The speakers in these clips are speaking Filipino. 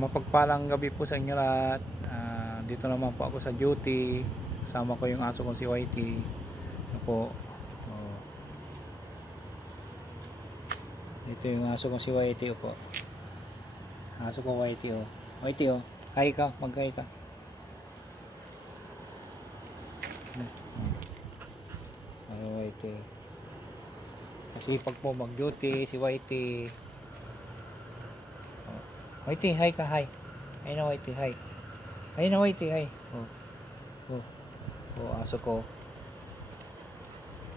Mapagpalang gabi po sa inyo lahat. Dito naman po ako sa duty. Kasama ko yung aso kong si Whitey. Ano po. Oh. Ito yung aso kong si Whitey po. Aso ko Whitey oh. Whitey oh. Hi ka, mag-hi ka. Whitey. Masipag po mag-duty si Whitey. Oh. Whitey, hi ka, hi. Hi na Whitey, hi. Hi na Whitey, hi. Oh. Oh. Oh, aso ko.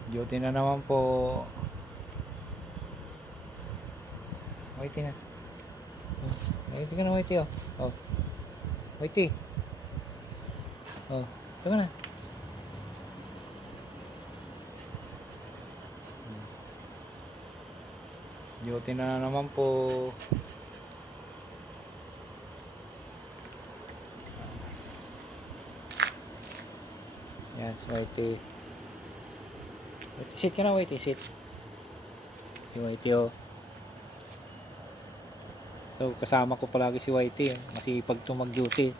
Duty na naman po. Whitey na. Oh. Whitey ka na Whitey oh. Oh. Whitey. Oh. Ito ka na. Duty na naman po. Yan, si Whitey. Sit ka na Whitey, sit. Si Whitey oh. So kasama ko palagi si Whitey. Masipag to mag-duty.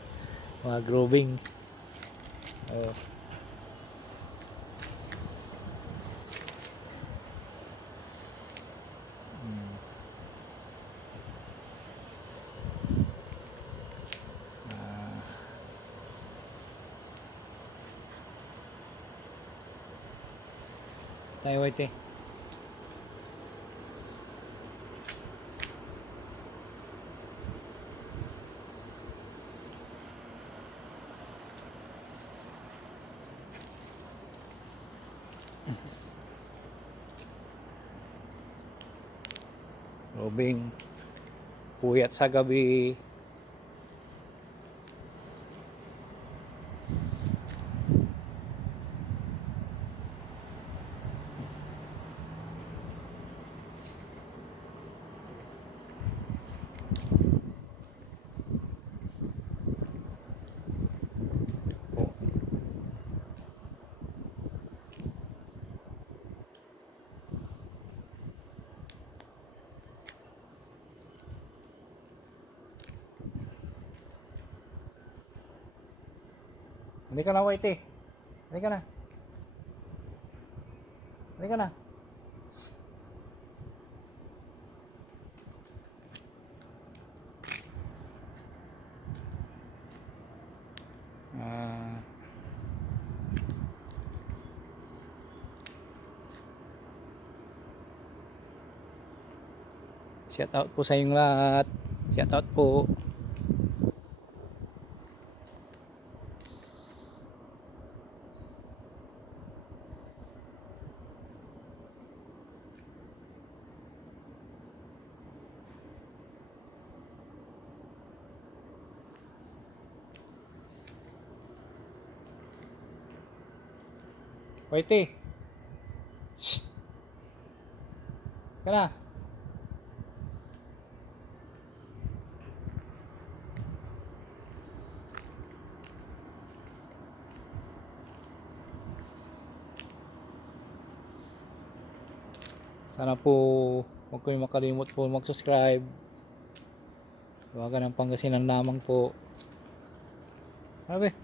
Mga grooming. Oh. Tayo Whitey. Robing. Puyat sa gabi. Oh. Hindi ka na Whitey. Hindi ka na. Hindi ka na. Shout out po sa inyong lahat. Shout out po. Whitey. Shh. Ka na. Sana po huwag kayong makalimot po mag-subscribe. Huwagan ng Pangasinan lamang po. Sabi.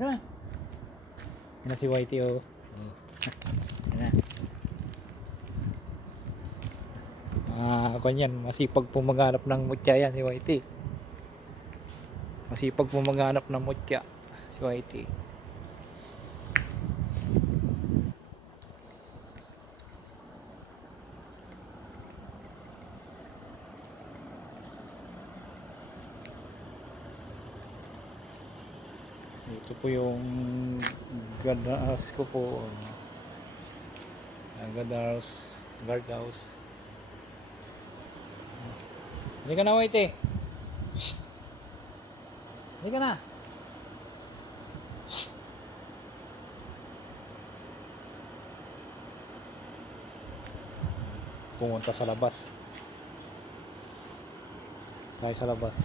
Yan na si Whitey oh. Yan na. Kanyan, masipag po maghanap ng mutya yan si Whitey. Masipag po maghanap ng mutya si Whitey. Ito po yung guardhouse ko po. Guardhouse. Hindi ka na Whitey. Shh. Hindi ka na. Shh. Pumunta sa labas. Tayo sa labas.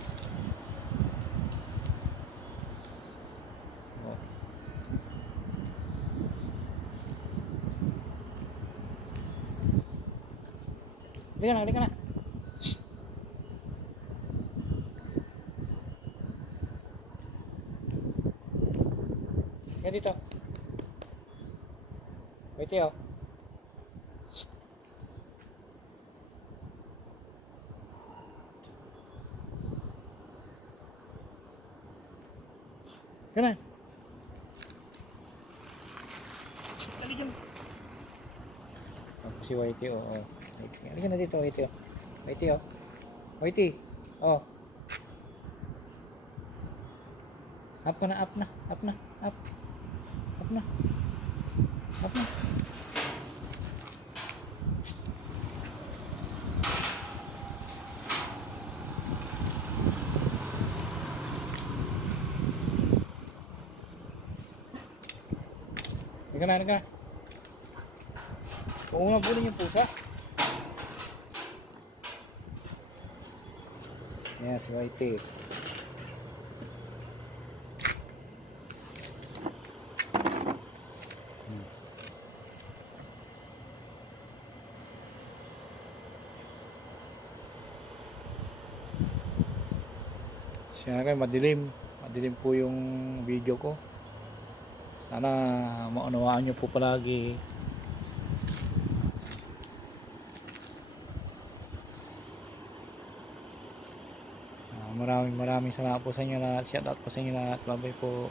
Halika na, halika na. dito. Whitey, oh. Come on. Halika na. Si Whitey, oh. Halika na dito, Whitey, oh. Whitey, oh. Whitey, oh. Up ka na, up na, up na, up. Up na. Up na. Halika na, halika na. Oo nga, bulin yung pusa. Ayan, si Whitey. Siyempre, madilim. Madilim po yung video ko. Sana maunawaan nyo po palagi. Maraming salamat po sa inyo lahat. Shout out po sa inyo lahat. Bye bye po.